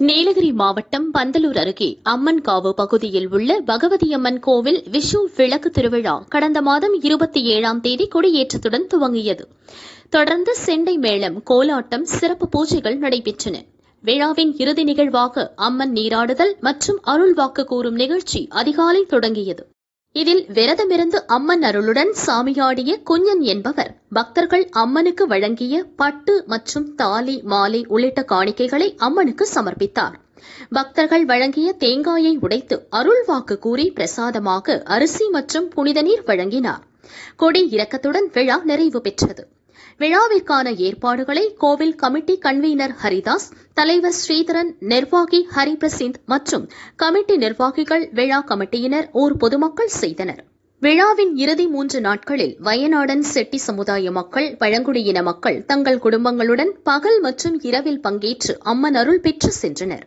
நீலகிரி மாவட்டம் பந்தலூர் அருகே அம்மன்காவு பகுதியில் உள்ள பகவதியம்மன் கோவில் விஷு விளக்கு திருவிழா கடந்த மாதம் 27ஆம் தேதி கொடியேற்றத்துடன் துவங்கியது. தொடர்ந்து செண்டை மேளம், கோலாட்டம், சிறப்பு பூஜைகள் நடைபெற்றன. விழாவின் இறுதி நிகழ்வாக அம்மன் நீராடுதல் மற்றும் அருள்வாக்கு கூறும் நிகழ்ச்சி அதிகாலை தொடங்கியது. இதில் விரதமிருந்து அம்மன் அருளுடன் சாமியாடிய குஞ்சன் என்பவர் பக்தர்கள் அம்மனுக்கு வழங்கிய பட்டு மற்றும் தாலி, மாலை உள்ளிட்ட காணிக்கைகளை அம்மனுக்கு சமர்ப்பித்தார். பக்தர்கள் வழங்கிய தேங்காயை உடைத்து அருள்வாக்கு கூறி பிரசாதமாக அரிசி மற்றும் புனித நீர் வழங்கினார். கொடி இறக்கத்துடன் விழா நிறைவு பெற்றது. விழாவிற்கான ஏற்பாடுகளை கோவில் கமிட்டி கன்வீனர் ஹரிதாஸ், தலைவர் ஸ்ரீதரன், நிர்வாகி ஹரிபிரசிந்த் மற்றும் கமிட்டி நிர்வாகிகள், விழா கமிட்டியினர், பொதுமக்கள் செய்தனர். விழாவின் இறுதி 3 நாட்களில் வயநாடன் செட்டி சமுதாய மக்கள், பழங்குடியின மக்கள் தங்கள் குடும்பங்களுடன் பகல் மற்றும் இரவில் பங்கேற்று அம்மன் அருள் பெற்று சென்றனர்.